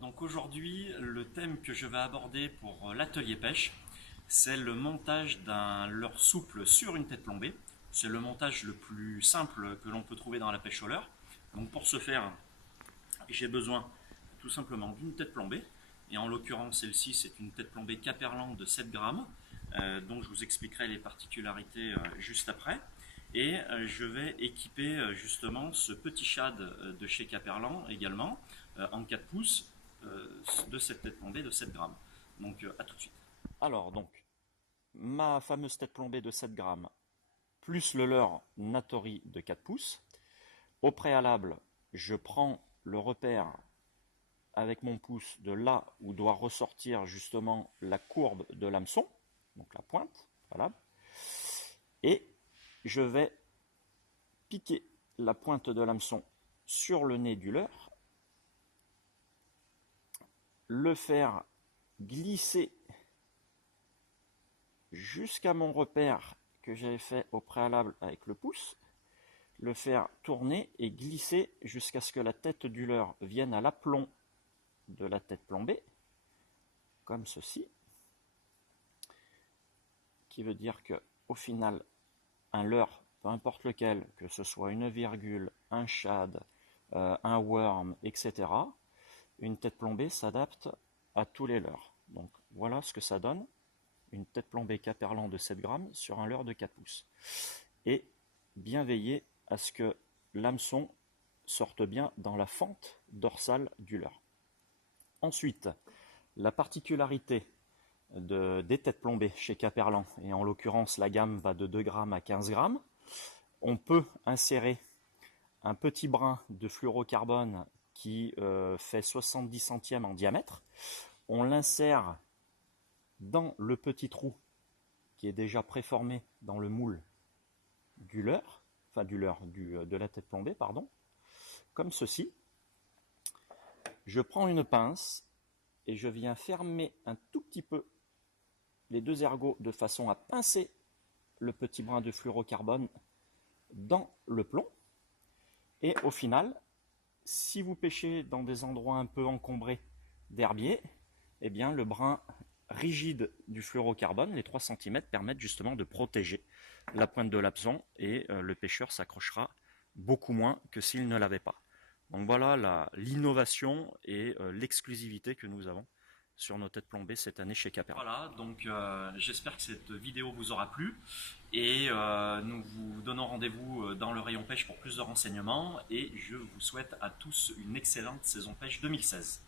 Donc aujourd'hui, le thème que je vais aborder pour l'atelier pêche, c'est le montage d'un leurre souple sur une tête plombée. C'est le montage le plus simple que l'on peut trouver dans la pêche au leurre. Donc pour ce faire, j'ai besoin tout simplement d'une tête plombée. Et en l'occurrence, celle-ci, c'est une tête plombée Caperlan de 7 grammes. Donc je vous expliquerai les particularités juste après. Et je vais équiper justement ce petit shad de chez Caperlan également en 4 pouces de cette tête plombée de 7 grammes. Donc à tout de suite. Alors donc, ma fameuse tête plombée de 7 grammes plus le leurre Natori de 4 pouces. Au préalable, je prends le repère avec mon pouce de là où doit ressortir justement la courbe de l'hameçon, donc la pointe, voilà. Et je vais piquer la pointe de l'hameçon sur le nez du leurre, le faire glisser jusqu'à mon repère que j'avais fait au préalable avec le pouce, le faire tourner et glisser jusqu'à ce que la tête du leurre vienne à l'aplomb de la tête plombée, comme ceci, qui veut dire que au final, un leurre, peu importe lequel, que ce soit une virgule, un shad, un worm, etc., une tête plombée s'adapte à tous les leurres. Donc voilà ce que ça donne, une tête plombée Caperlan de 7 grammes sur un leurre de 4 pouces. Et bien veiller à ce que l'hameçon sorte bien dans la fente dorsale du leurre. Ensuite, la particularité des têtes plombées chez Caperlan, et en l'occurrence la gamme va de 2 grammes à 15 grammes, on peut insérer un petit brin de fluorocarbone qui fait 70 centièmes en diamètre. On l'insère dans le petit trou qui est déjà préformé dans le moule du leurre, enfin de la tête plombée, pardon, comme ceci. Je prends une pince et je viens fermer un tout petit peu les deux ergots de façon à pincer le petit brin de fluorocarbone dans le plomb. Et au final, si vous pêchez dans des endroits un peu encombrés d'herbier, eh bien le brin rigide du fluorocarbone, les 3 cm, permettent justement de protéger la pointe de l'hameçon et le pêcheur s'accrochera beaucoup moins que s'il ne l'avait pas. Donc voilà l'innovation et l'exclusivité que nous avons sur nos têtes plombées cette année chez Caperlan. Voilà, donc j'espère que cette vidéo vous aura plu et nous vous donnons rendez-vous dans le rayon pêche pour plus de renseignements et je vous souhaite à tous une excellente saison pêche 2016.